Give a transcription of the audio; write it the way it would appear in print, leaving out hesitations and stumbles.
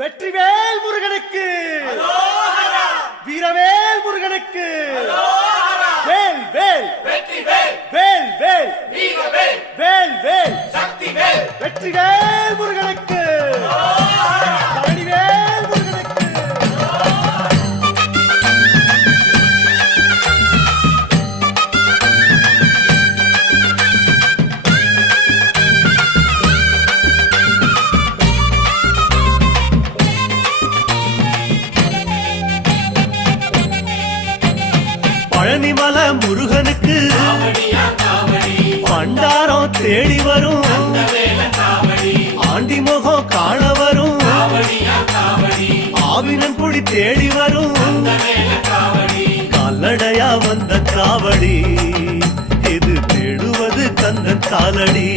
வெற்றிவேல் முருகனுக்கு, வீரவேல் முருகனுக்கு, வேல் வேல் வேல் வேல் வேல் வேல் வெற்றிவேல் முருகனுக்கு, பழனிவேல் முருகனுக்கு. பழனிமல முருகனுக்கு பண்டாரம் தேடி வரும், ஆண்டி முகம் காண வரும், ஆவினன் குடி தேடி வரும், கால்நடையா வந்த காவடி இது தேடுவது கந்தன் காலடி.